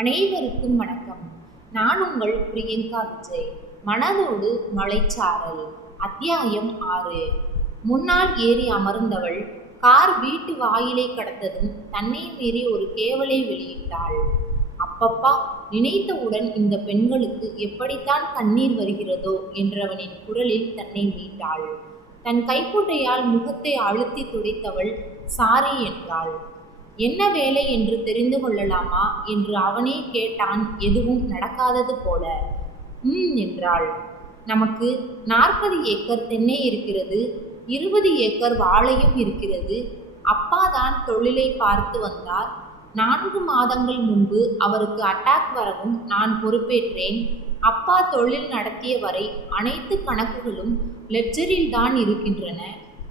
அனைவருக்கும் வணக்கம். நான் உங்கள் பிரியங்கா விஜய். மனதோடு மலைச்சாரல். அத்தியாயம் ஆறு. முன்னால் ஏறி அமர்ந்தவள் கார் வீட்டு வாயிலை கடந்ததும் தன்னை மீறி ஒரு கேவலை வெளியிட்டாள். அப்பப்பா நினைத்தவுடன் இந்த பெண்களுக்கு எப்படித்தான் கண்ணீர் வருகிறதோ என்றவனின் குரலில் தன்னை மீட்டாள். தன் கைக்குட்டையால் முகத்தை அழுத்தி துடைத்தவள் சாரி என்றாள். என்ன வேலை என்று தெரிந்து கொள்ளலாமா? என்று அவனே கேட்டான் எதுவும் நடக்காதது போல. ம் என்றாள். நமக்கு நாற்பது ஏக்கர் தென்னை இருக்கிறது இருபது ஏக்கர் வாழையும் இருக்கிறது. அப்பா தான் தொழிலை பார்த்து வந்தார். நான்கு மாதங்கள் முன்பு அவருக்கு அட்டாக் வரவும் நான் பொறுப்பேற்றேன். அப்பா தொழில் நடத்திய வரை அனைத்து கணக்குகளும் லெட்ஜரில் தான் இருக்கின்றன.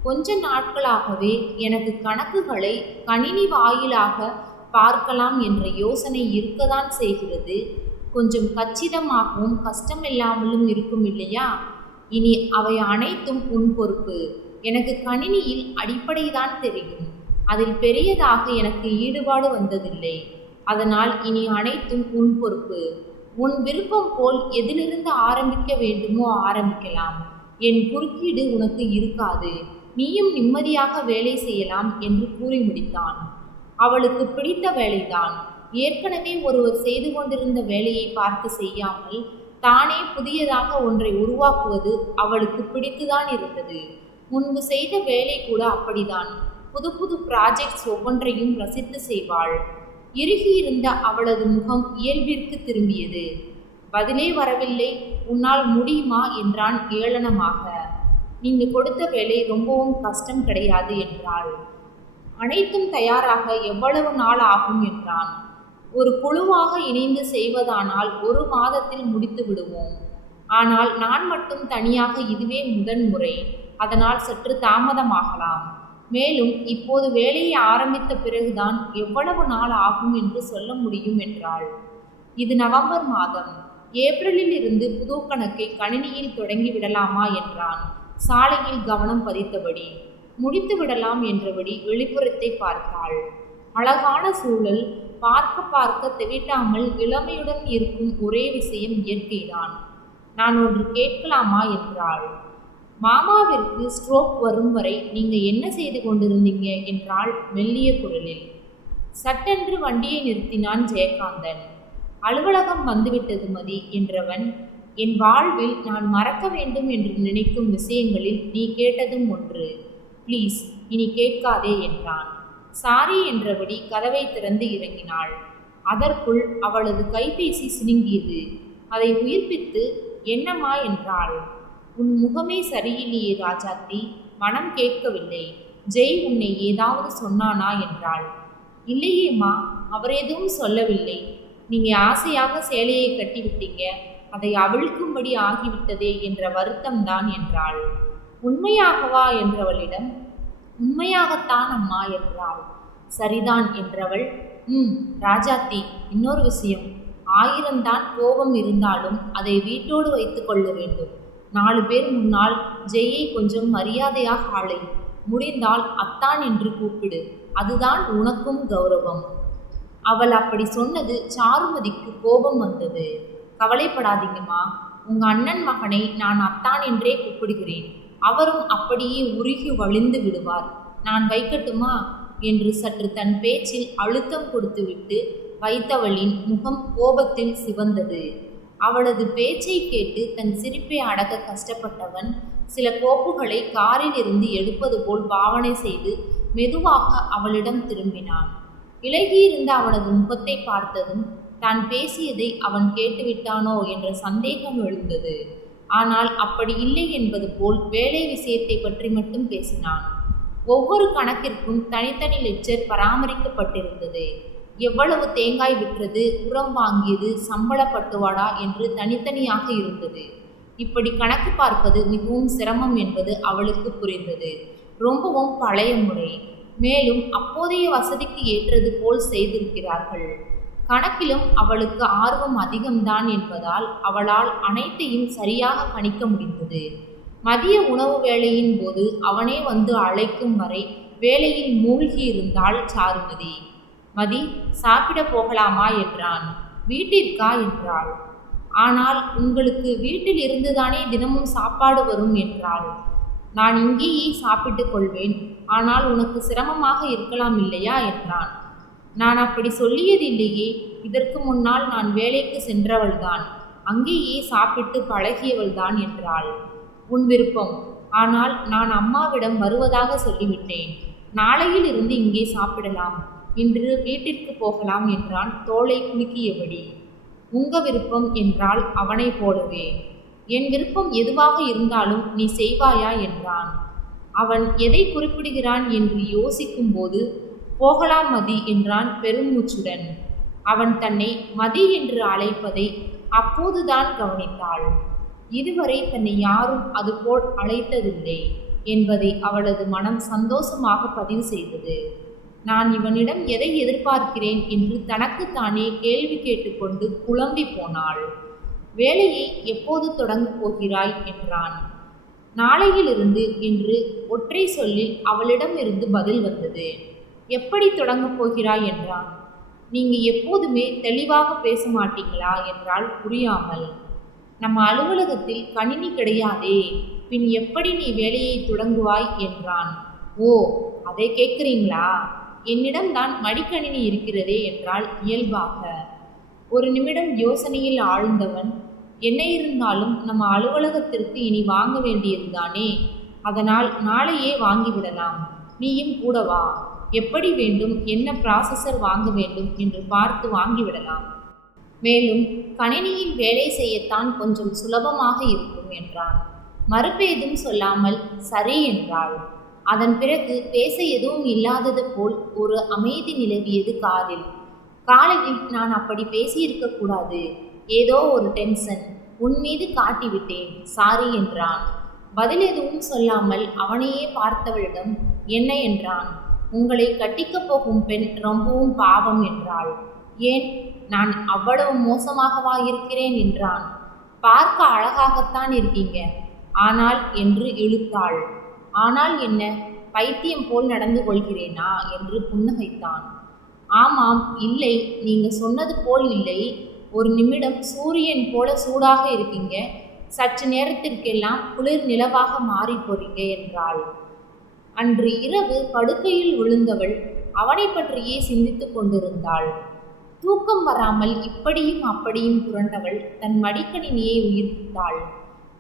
கொஞ்ச நாட்களாகவே எனக்கு கணக்குகளை கணினி வாயிலாக பார்க்கலாம் என்ற யோசனை இருக்கதான் செய்கிறது. கொஞ்சம் கச்சிதமாகவும் கஷ்டமில்லாமலும் இருக்கும் இல்லையா? இனி அவை அனைத்தும் உன் பொறுப்பு. எனக்கு கணினியில் அடிப்படைதான் தெரியும். அதில் பெரியதாக எனக்கு ஈடுபாடு வந்ததில்லை. அதனால் இனி அனைத்தும் உன் பொறுப்பு. உன் விருப்பம் போல் எதிலிருந்து ஆரம்பிக்க வேண்டுமோ ஆரம்பிக்கலாம். என் குறுக்கீடு உனக்கு இருக்காது. நீயும் நிம்மதியாக வேலை செய்யலாம் என்று கூறி முடித்தான். அவளுக்கு பிடித்த வேலைதான். ஏற்கனவே ஒருவர் செய்து கொண்டிருந்த வேலையை பார்த்து செய்யாமல் தானே புதியதாக ஒன்றை உருவாக்குவது அவளுக்கு பிடித்துதான் இருந்தது. முன்பு செய்த வேலை கூட அப்படிதான். புது புது ப்ராஜெக்ட்ஸ் ஒவ்வொன்றையும் ரசித்து செய்வாள். இறுகியிருந்த அவளது முகம் இயல்பிற்கு திரும்பியது. பதிலே வரவில்லை. உன்னால் முடியுமா என்றான் ஏளனமாக. நீங்க கொடுத்த வேலை ரொம்பவும் கஷ்டம் கிடையாது என்றாள். அனைத்தும் தயாராக எவ்வளவு நாள் ஆகும் என்றான். ஒரு குழுவாக இணைந்து செய்வதானால் ஒரு மாதத்தில் முடித்து விடுவோம். ஆனால் நான் மட்டும் தனியாக இதுவே முதன்முறை அதனால் சற்று தாமதமாகலாம். மேலும் இப்போது வேலையை ஆரம்பித்த பிறகுதான் எவ்வளவு நாள் ஆகும் என்று சொல்ல முடியும் என்றாள். இது நவம்பர் மாதம். ஏப்ரலில் இருந்து புது கணக்கை கணினியில் தொடங்கி விடலாமா என்றான். சாலையில் கவனம் பதித்தபடி முடித்து விடலாம் என்றபடி வெளிப்புறத்தை பார்த்தாள். அழகான சூழல் பார்க்க பார்க்க தெவிட்டாமல் இளமையுடன் இருக்கும் ஒரே விஷயம் இயற்கைதான். நான் ஒன்று கேட்கலாமா என்றாள். மாமாவிற்கு ஸ்ட்ரோக் வரும் வரை நீங்கள் என்ன செய்து கொண்டிருந்தீங்க? என்றாள் மெல்லிய குரலில். சட்டென்று வண்டியை நிறுத்தினான் ஜெயகாந்தன். அலுவலகம் வந்துவிட்டது மதி என்றவன் என் வாழ்வில் நான் மறக்க வேண்டும் என்று நினைக்கும் விஷயங்களில் நீ கேட்டதும் ஒன்று. ப்ளீஸ் இனி கேட்காதே என்றான். சாரி என்றபடி கதவை திறந்து இறங்கினாள். அதற்குள் அவளது கைபேசி சினுங்கியது. அதை உயிர்ப்பித்து என்னம்மா? என்றாள். உன் முகமே சரியில்லையே ராஜாத்தி மனம் கேட்கவில்லை. ஜெய் உன்னை ஏதாவது சொன்னானா? என்றாள். இல்லையேம்மா அவர் எதுவும் சொல்லவில்லை. நீங்கள் ஆசையாக சேலையை கட்டிவிட்டீங்க. அதை அவிழ்க்கும்படி ஆகிவிட்டதே என்ற வருத்தம்தான் என்றாள். உண்மையாகவா என்றவளிடம் உண்மையாகத்தான் அம்மா என்றாள். சரிதான் என்றவள் ம் ராஜாத்தி இன்னொரு விஷயம். ஆயிரம்தான் கோபம் இருந்தாலும் அதை வீட்டோடு வைத்து கொள்ள வேண்டும். நாலு பேர் முன்னால் ஜெய்யை கொஞ்சம் மரியாதையாக ஆளை. முடிந்தால் அத்தான் என்று கூப்பிடு. அதுதான் உனக்கும் கௌரவம். அவள் அப்படி சொன்னது சாருமதிக்கு கோபம் வந்தது. கவலைப்படாதீங்கம்மா. உங்க அண்ணன் மகனை நான் அத்தான் என்றே கூப்பிடுகிறேன். அவரும் அப்படியே உருகி வழிந்து விடுவார். நான் வைக்கட்டுமா? என்று சற்று தன் பேச்சில் அழுத்தம் கொடுத்துவிட்டு வைத்தவளின் முகம் கோபத்தில் சிவந்தது. அவளது பேச்சை கேட்டு தன் சிரிப்பை அடக்க கஷ்டப்பட்டவன் சில கோப்புகளை காரில் இருந்து எடுப்பது போல் பாவனை செய்து மெதுவாக அவளிடம் திரும்பினான். இலகியிருந்த அவனது முகத்தை பார்த்ததும் தான் பேசியதை அவன் கேட்டுவிட்டானோ என்ற சந்தேகம் எழுந்தது. ஆனால் அப்படி இல்லை என்பது போல் வேலை விஷயத்தை பற்றி மட்டும் பேசினான். ஒவ்வொரு கணக்கிற்கும் தனித்தனி லெட்ஜர் பராமரிக்கப்பட்டிருந்தது. எவ்வளவு தேங்காய் விற்றது உரம் வாங்கியது சம்பள பட்டுவாடா என்று தனித்தனியாக இருந்தது. இப்படி கணக்கு பார்ப்பது மிகவும் சிரமம் என்பது அவளுக்கு புரிந்தது. ரொம்பவும் பழைய முறை. மேலும் அப்போதைய வசதிக்கு ஏற்றது போல் செய்திருக்கிறார்கள். கணக்கிலும் அவளுக்கு ஆர்வம் அதிகம்தான் என்பதால் அவளால் அனைத்தையும் சரியாக கணிக்க முடிந்தது. மதிய உணவு வேளையின் போது அவனே வந்து அழைக்கும் வரை வேலையில் மூழ்கி இருந்தாள் சாருமதி. மதி சாப்பிட போகலாமா? என்றான். வீட்டிற்கா? என்றாள். ஆனால் உங்களுக்கு வீட்டில் இருந்துதானே தினமும் சாப்பாடு வரும்? என்றாள். நான் இங்கேயே சாப்பிட்டுக் கொள்வேன். ஆனால் உனக்கு சிரமமாக இருக்கலாம் இல்லையா? என்றான். நான் அப்படி சொல்லியதில்லையே இதற்கு முன்னால் நான் வேலைக்கு சென்றவள்தான். அங்கேயே சாப்பிட்டு பழகியவள்தான் என்றாள். உன் விருப்பம். ஆனால் நான் அம்மாவிடம் வருவதாக சொல்லிவிட்டேன். நாளையில் இருந்து இங்கே சாப்பிடலாம். இன்று வீட்டிற்கு போகலாம் என்றான் தோளை குலுக்கியபடி. உங்க விருப்பம் என்றால் அவனைப் போலவே. என் விருப்பம் எதுவாக இருந்தாலும் நீ செய்வாயா? என்றான். அவன் எதை குறிப்பிடுகிறான்? என்று யோசிக்கும்போது போகலாம் மதி என்றான் பெருமூச்சுடன். அவன் தன்னை மதி என்று அழைப்பதை அப்போதுதான் கவனித்தாள். இதுவரை தன்னை யாரும் அதுபோல் அழைத்ததில்லை என்பதை அவளது மனம் சந்தோஷமாக பதிவு செய்தது. நான் இவனிடம் எதை எதிர்பார்க்கிறேன் என்று தனக்குத்தானே கேள்வி கேட்டுக்கொண்டு குழம்பி போனாள். வேலையை எப்போது தொடங்கப் போகிறாய் என்றான். நாளையிலிருந்து என்று ஒற்றை சொல்லில் அவளிடமிருந்து பதில் வந்தது. எப்படி தொடங்கப் போகிறாய் என்றான். நீங்கள் எப்போதுமே தெளிவாக பேச மாட்டீங்களா என்றால் புரியாமல். நம்ம அலுவலகத்தில் கணினி கிடையாதே பின் எப்படி நீ வேலையை தொடங்குவாய் என்றான். ஓ அதை கேட்குறீங்களா? என்னிடம்தான் மடிக்கணினி இருக்கிறதே என்றால் இயல்பாக. ஒரு நிமிடம் யோசனையில் ஆழ்ந்தவன் என்ன இருந்தாலும் நம்ம அலுவலகத்திற்கு இனி வாங்க வேண்டியதுதானே? அதனால் நாளையே வாங்கிவிடலாம் நீயும் கூட வா. எப்படி வேண்டும் என்ன ப்ராசஸர் வாங்க வேண்டும் என்று பார்த்து வாங்கிவிடலாம் மேலும் கணினியில் வேலை செய்யத்தான் கொஞ்சம் சுலபமாக இருக்கும் என்றான். மறுப்பேதும் சொல்லாமல் சரி என்றாள். அதன் பிறகு பேச எதுவும் இல்லாதது போல் ஒரு அமைதி நிலவியது காதில். காலையில் நான் அப்படி பேசியிருக்க கூடாது. ஏதோ ஒரு டென்ஷன். உன் மீது காட்டிவிட்டேன். சாரி என்றான். பதில் எதுவும் சொல்லாமல் அவனையே பார்த்தவளிடம் என்ன என்றான். உங்களை கட்டிக்கப் போகும் பெண் ரொம்பவும் பாவம் என்றாள். ஏன்? நான் அவ்வளவு மோசமாகவா இருக்கிறேன் என்றான். பார்க்க அழகாகத்தான் இருக்கீங்க. ஆனால் என்று இழுத்தாள். ஆனால் என்ன? பைத்தியம் போல் நடந்து கொள்கிறேனா? என்று புன்னகைத்தான். ஆமாம் இல்லை. நீங்க சொன்னது போல் இல்லை. ஒரு நிமிடம் சூரியன் போல சூடாக இருக்கீங்க. சற்று நேரத்திற்கெல்லாம் குளிர் நிலவாக மாறி போறீங்க என்றாள். அன்று இரவு படுக்கையில் விழுந்தவள் அவனை பற்றியே சிந்தித்துக் கொண்டிருந்தாள். தூக்கம் வராமல் இப்படியும் அப்படியும் புரண்டவள் தன் மடிக்கணினியை உயிர்ப்பித்தாள்.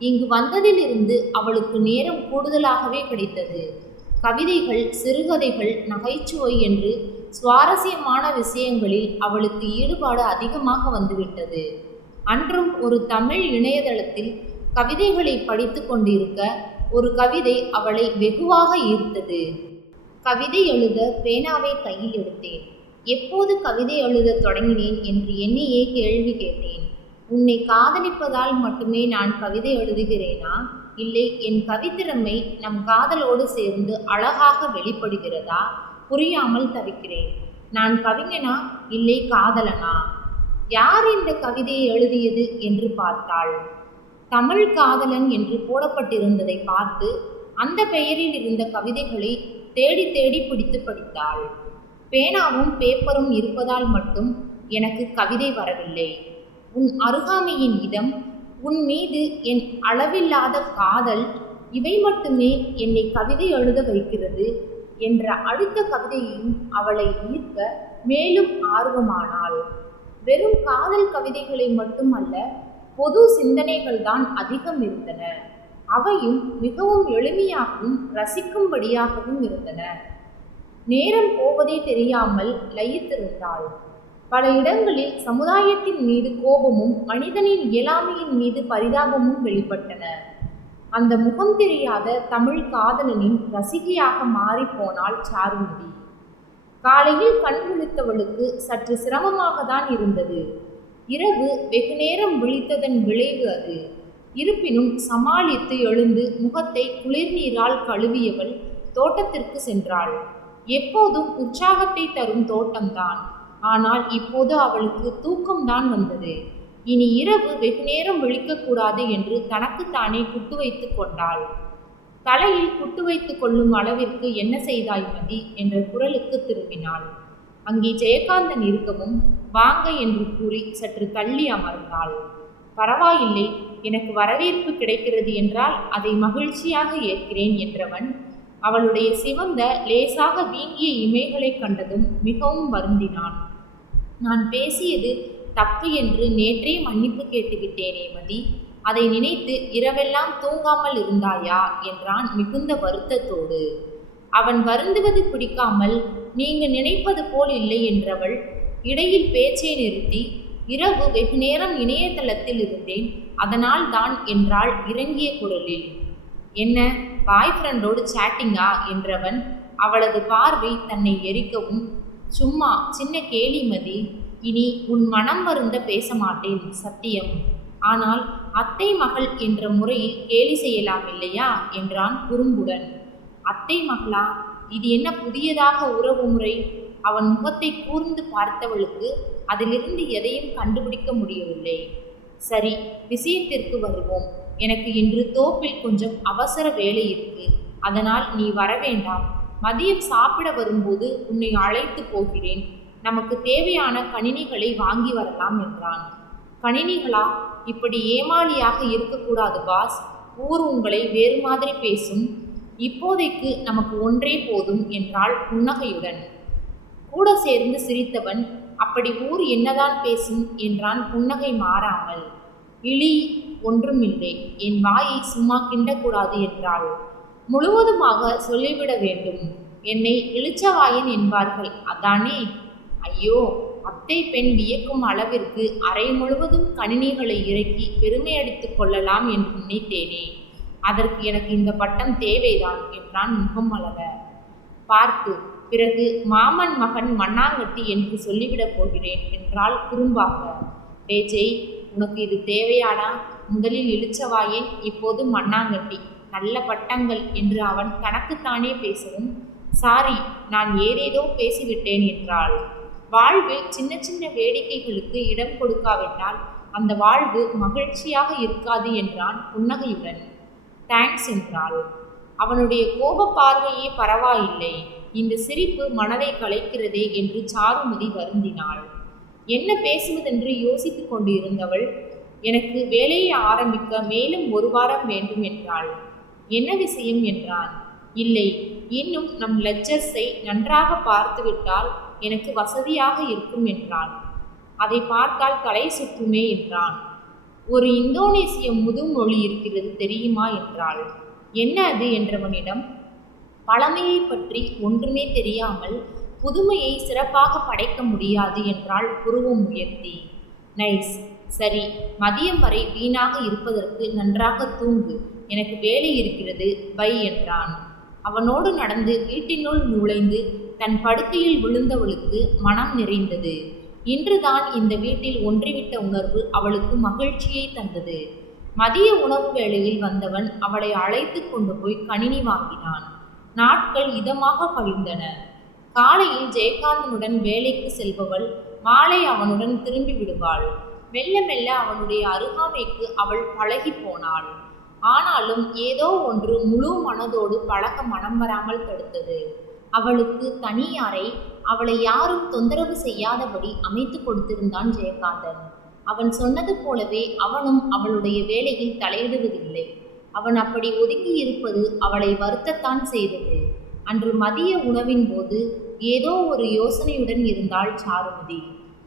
இங்கு வந்ததிலிருந்து அவளுக்கு நேரம் கூடுதலாகவே கிடைத்தது. கவிதைகள் சிறுகதைகள் நகைச்சுவை என்று சுவாரஸ்யமான விஷயங்களில் அவளுக்கு ஈடுபாடு அதிகமாக வந்துவிட்டது. அன்றும் ஒரு தமிழ் இணையதளத்தில் கவிதைகளை படித்து கொண்டிருக்க ஒரு கவிதை அவளை வெகுவாக ஈர்த்தது. கவிதை எழுத பேனாவை கையில் எடுத்தேன். எப்போது கவிதை எழுத தொடங்கினேன் என்று என்னையே கேள்வி கேட்டேன். உன்னை காதலிப்பதால் மட்டுமே நான் கவிதை எழுதுகிறேனா? இல்லை என் கவித்திறமை நம் காதலோடு சேர்ந்து அழகாக வெளிப்படுகிறதா? புரியாமல் தவிக்கிறேன். நான் கவிஞனா? இல்லை காதலனா? யார் இந்த கவிதையை எழுதியது? என்று பார்த்தாள். தமிழ் காதலன் என்று போடப்பட்டிருந்ததை பார்த்து அந்த பெயரில் இருந்த கவிதைகளை தேடி தேடி பிடித்து படித்தாள். பேனாவும் பேப்பரும் இருப்பதால் மட்டும் எனக்கு கவிதை வரவில்லை. உன் அருகாமையின் இதம் உன் மீது என் அளவில்லாத காதல் இவை மட்டுமே என்னை கவிதை எழுத வைக்கிறது என்ற அடுத்த கவிதையையும் அவளை ஈர்க்க மேலும் ஆர்வமானாள். வெறும் காதல் கவிதைகளை மட்டுமல்ல பொது சிந்தனைகள் தான் அதிகம் இருந்தன. அவையும் மிகவும் எளிமையாகவும் ரசிக்கும்படியாகவும் இருந்தன. நேரம் போவதே தெரியாமல் லயித்திருந்தாள். பல இடங்களில் சமுதாயத்தின் மீது கோபமும் மனிதனின் இயலாமையின் மீது பரிதாபமும் வெளிப்பட்டன. அந்த முகம் தெரியாத தமிழ் காதலனின் ரசிகையாக மாறிப்போனாள் சாருமதி. காலையில் கண் விழித்தவளுக்கு சற்று சிரமமாக தான் இருந்தது. இரவு வெகு நேரம் விழித்ததன் விளைவு அது. இருப்பினும் சமாளித்து எழுந்து முகத்தை குளிர்நீரால் கழுவியவள் தோட்டத்திற்கு சென்றாள். எப்போதும் உற்சாகத்தை தரும் தோட்டம்தான். ஆனால் இப்போது அவளுக்கு தூக்கம்தான் வந்தது. இனி இரவு வெகு நேரம் விழிக்கக்கூடாது என்று தனக்குத்தானே குட்டு வைத்து கொண்டாள். தலையில் குட்டு வைத்து கொள்ளும் அளவிற்கு என்ன செய்தாய் மதி? என்ற குரலுக்கு திரும்பினாள். அங்கே ஜெயகாந்தன் இருக்கவும் வாங்க என்று கூறி சற்று தள்ளி அமர்ந்தாள். பரவாயில்லை எனக்கு வரவேற்பு கிடைக்கிறது என்றால் அதை மகிழ்ச்சியாக ஏற்கிறேன் என்றவன் அவளுடைய சிவந்த லேசாக வீங்கிய இமைகளைக் கண்டதும் மிகவும் வருந்தினான். நான் பேசியது தப்பு என்று நேற்றே மன்னிப்பு கேட்டுவிட்டேனே மதி அதை நினைத்து இரவெல்லாம் தூங்காமல் இருந்தாயா? என்றான் மிகுந்த வருத்தத்தோடு. அவன் வருந்துவது பிடிக்காமல் நீங்க நினைப்பது போல் இல்லை என்றவள் இடையில் பேச்சை நிறுத்தி இரவு வெகு நேரம் இணையதளத்தில் இருந்தேன் அதனால் தான் என்றாள் இறங்கிய குரலில். என்ன பாய் ஃப்ரெண்டோடு சேட்டிங்கா என்றவன் அவளது பார்வை தன்னை எரிக்கவும் சும்மா சின்ன கேலிமதி இனி உன் மனம் வருந்த பேச மாட்டேன் சத்தியம். ஆனால் அத்தை மகள் என்ற முறையில் கேலி செய்யலாம் இல்லையா? என்றான் குறும்புடன். அத்தை மகளா? இது என்ன புதியதாக உறவு முறை? அவன் முகத்தை கூர்ந்து பார்த்தவளுக்கு அதிலிருந்து எதையும் கண்டுபிடிக்க முடியவில்லை. சரி விஷயத்திற்கு வருவோம். எனக்கு இன்று தோப்பில் கொஞ்சம் அவசர வேலை இருக்கு. அதனால் நீ வரவேண்டாம் மதியம் சாப்பிட வரும்போது உன்னை அழைத்து போகிறேன். நமக்கு தேவையான கணினிகளை வாங்கி வரலாம் என்றான். கணினிகளா? இப்படி ஏமாளியாக இருக்கக்கூடாது பாஸ். ஊர் உங்களை வேறு மாதிரி பேசும். இப்போதைக்கு நமக்கு ஒன்றே போதும் என்றாள் புன்னகையுடன். கூட சேர்ந்து சிரித்தவன் அப்படி ஊர் என்னதான் பேசும்? என்றான் புன்னகை மாறாமல். இழி ஒன்றுமில்லை. என் வாயை சும்மா கிண்டக்கூடாது என்றாள். முழுவதுமாக சொல்லிவிட வேண்டும். என்னை இளிச்சவாயன் என்பார்கள். அதானே? ஐயோ! அத்தை பெண் வியக்கும் அளவிற்கு அறை முழுவதும் கணினிகளை இறக்கி பெருமை அடித்துக் கொள்ளலாம் என்று நினைத்தேனே. அதற்கு எனக்கு இந்த பட்டம் தேவைதான் என்றான் முகம் மலர. பார்த்து பிறகு மாமன் மகன் மண்ணாங்கட்டி என்று சொல்லிவிடப் போகிறேன் என்றால் குறும்பாக. பேச்சை உனக்கு இது தேவையானா முதலில் இளிச்சவாயேன் இப்போது மண்ணாங்கட்டி. நல்ல பட்டங்கள் என்று அவன் தனக்குத்தானே பேசவும் சாரி நான் ஏதேதோ பேசிவிட்டேன் என்றாள். வாழ்வில் சின்ன சின்ன வேடிக்கைகளுக்கு இடம் கொடுக்காவிட்டால் அந்த வாழ்வு மகிழ்ச்சியாக இருக்காது என்றான் புன்னகையுடன். தேங்க்ஸ் என்றாள். அவனுடைய கோப பார்வையே பரவாயில்லை. இந்த சிரிப்பு மனதை கலைக்கிறதே என்று சாருமதி வருந்தினாள். என்ன பேசுவதென்று யோசித்துக் கொண்டிருந்தவள்? எனக்கு வேலையை ஆரம்பிக்க மேலும் ஒரு வாரம் வேண்டும் என்றாள். என்ன விஷயம்? என்றான். இல்லை இன்னும் நம் லெக்சர்ஸை நன்றாக பார்த்துவிட்டால் எனக்கு வசதியாக இருக்கும் என்றான். அதை பார்த்தால் தலை சுற்றுமே என்றான். ஒரு இந்தோனேசிய முதுமொழி இருக்கிறது தெரியுமா என்றாள். என்ன அது என்றவனிடம் பழமையை பற்றி ஒன்றுமே தெரியாமல் புதுமையை சிறப்பாக படைக்க முடியாது என்றால் புருவம் உயர்த்தி. நைஸ் சரி மதியம் வரை வீணாக இருப்பதற்கு நன்றாக தூங்கு எனக்கு வேலை இருக்கிறது பை என்றான். அவனோடு நடந்து வீட்டினுள் நுழைந்து தன் படுக்கையில் விழுந்தவளுக்கு மனம் நிறைந்தது. இன்றுதான் இந்த வீட்டில் ஒன்றிவிட்ட உணர்வு அவளுக்கு மகிழ்ச்சியை தந்தது. மதிய உணவு வேளையில் வந்தவன் அவளை அழைத்து கொண்டு போய் கணினி வாங்கினான். நாட்கள் இதமாக கழிந்தன காலையில் ஜெயகாந்தனுடன் வேலைக்கு செல்பவள் மாலை அவனுடன் திரும்பி விடுவாள். மெல்ல மெல்ல அவனுடைய அருகாமைக்கு அவள் பழகி போனாள். ஆனாலும் ஏதோ ஒன்று முழு மனதோடு பழக மனம் வராமல் தடுத்தது. அவளுக்கு தனி அறை அவளை யாரும் தொந்தரவு செய்யாதபடி அமைத்து கொடுத்திருந்தான் ஜெயகாந்தன். அவன் சொன்னது போலவே அவனும் அவளுடைய வேலையில் தலையிடுவதில்லை. அவன் அப்படி ஒதுங்கி இருப்பது அவளை வருத்தத்தான் செய்தது. அன்று மதிய உணவின் போது ஏதோ ஒரு யோசனையுடன் இருந்தாள் சாருமதி.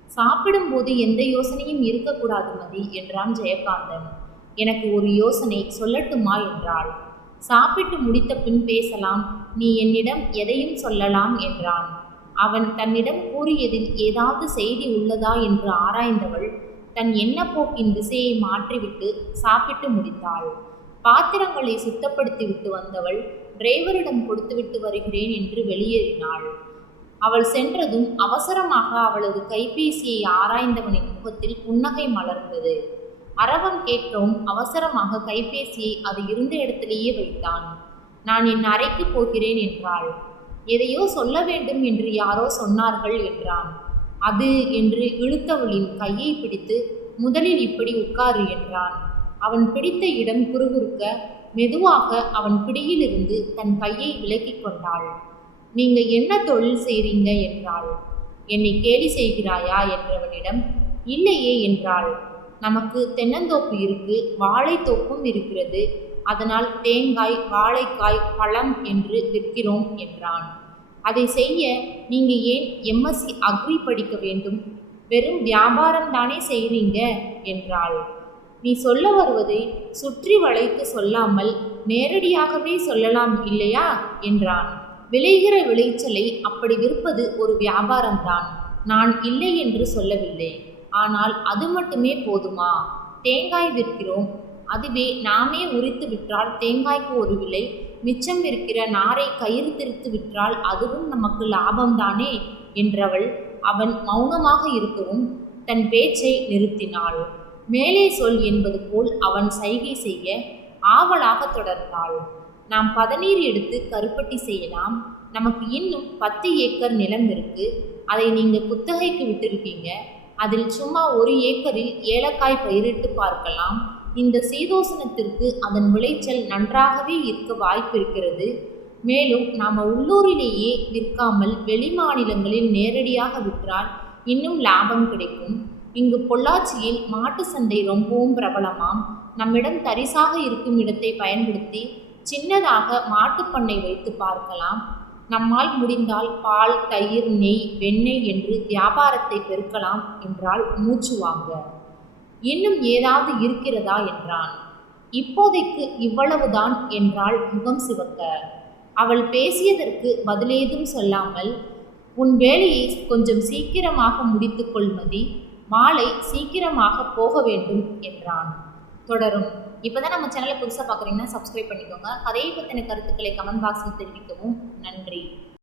சாப்பிடும்போது எந்த யோசனையும் இருக்கக்கூடாது மதி என்றான் ஜெயகாந்தன். எனக்கு ஒரு யோசனை சொல்லட்டுமா? என்றாள். சாப்பிட்டு முடித்த பின் பேசலாம் நீ என்னிடம் எதையும் சொல்லலாம் என்றான். அவன் தன்னிடம் கூறியதில் ஏதாவது செய்தி உள்ளதா என்று ஆராய்ந்தவள் தன் எண்ணப்போக்கின் திசையை மாற்றிவிட்டு சாப்பிட்டு முடித்தாள். பாத்திரங்களை சுத்தப்படுத்திவிட்டு வந்தவள் டிரைவரிடம் கொடுத்துவிட்டு வருகிறேன் என்று வெளியேறினாள். அவள் சென்றதும் அவசரமாக அவளது கைபேசியை ஆராய்ந்தவனின் முகத்தில் புன்னகை மலர்ந்தது. அரவம் கேட்கவும் அவசரமாக கைபேசியை அது இருந்த இடத்திலேயே வைத்தான். நான் என் அறைக்கு போகிறேன் என்றாள். எதையோ சொல்ல வேண்டும் என்று யாரோ சொன்னார்கள் என்றான். அது என்று இழுத்தவளின் கையை பிடித்து முதலில் இப்படி உட்காரு என்றான். அவன் பிடித்த இடம் குறுகுறுக்க மெதுவாக அவன் பிடியிலிருந்து தன் கையை விலக்கிக் கொண்டாள். நீங்க என்ன தொழில் செய்றீங்க? என்றாள். என்னை கேலி செய்கிறாயா? என்றவனிடம் இல்லையே என்றாள். நமக்கு தென்னந்தோப்பு இருக்கு வாழைத்தோப்பும் இருக்கிறது. அதனால் தேங்காய் வாழைக்காய் பழம் என்று விற்கிறோம் என்றான். அதை செய்ய நீங்கள் ஏன் எம்எஸ்சி அக்ரி படிக்க வேண்டும்? வெறும் வியாபாரம் தானே செய்கிறீங்க என்றாள். நீ சொல்ல வருவதை சுற்றி வளைத்து சொல்லாமல் நேரடியாகவே சொல்லலாம் இல்லையா? என்றான். விளைகிற விளைச்சலை அப்படி விற்பது ஒரு வியாபாரம்தான் நான் இல்லை என்று சொல்லவில்லை. ஆனால் அது மட்டுமே போதுமா? தேங்காய் விற்கிறோம் அதுவே நாமே உரித்து விற்றால் தேங்காய்க்கு ஒரு விலை மிச்சம் இருக்கிற நாரை கயிறு திரித்து விற்றால் அதுவும் நமக்கு லாபம்தானே? என்றவள் அவன் மௌனமாக இருக்கவும் தன் பேச்சை நிறுத்தினாள். மேலே சொல் என்பது போல் அவன் சைகை செய்ய ஆவலாக தொடர்ந்தாள். நாம் பதநீர் எடுத்து கருப்பட்டி செய்யலாம். நமக்கு இன்னும் பத்து ஏக்கர் நிலம் இருக்கு. அதை நீங்க குத்தகைக்கு விட்டிருக்கீங்க அதில் சும்மா ஒரு ஏக்கரில் ஏலக்காய் பயிரிட்டு பார்க்கலாம். இந்த சீதோசனத்திற்கு அதன் விளைச்சல் நன்றாகவே இருக்க வாய்ப்பிருக்கிறது. மேலும் நாம் உள்ளூரிலேயே விற்காமல் வெளி மாநிலங்களில் நேரடியாக விற்றால் இன்னும் லாபம் கிடைக்கும். இங்கு பொள்ளாச்சியில் மாட்டு சந்தை ரொம்பவும் பிரபலமாம். நம்மிடம் தரிசாக இருக்கும் இடத்தை பயன்படுத்தி சின்னதாக மாட்டுப்பண்ணை வைத்து பார்க்கலாம். நம்மால் முடிந்தால் பால் தயிர் நெய் வெண்ணெய் என்று வியாபாரத்தை பெருக்கலாம் என்றால் மூச்சு வாங்க. இன்னும் ஏதாவது இருக்கிறதா என்றான். இப்போதைக்கு இவ்வளவுதான் என்றாள் முகம் சிவக்க. அவள் பேசியதற்கு பதிலேதும் சொல்லாமல் உன் வேலையை கொஞ்சம் சீக்கிரமாக முடித்து கொள்மதி மாலை சீக்கிரமாக போக வேண்டும் என்றான். தொடரும். இப்போதான் நம்ம சேனலை புதுசாக பார்க்குறீங்கன்னா சப்ஸ்கிரைப் பண்ணிக்கோங்க. கதையை பற்றின கருத்துக்களை கமெண்ட் பாக்ஸில் தெரிவிக்கவும். நன்றி.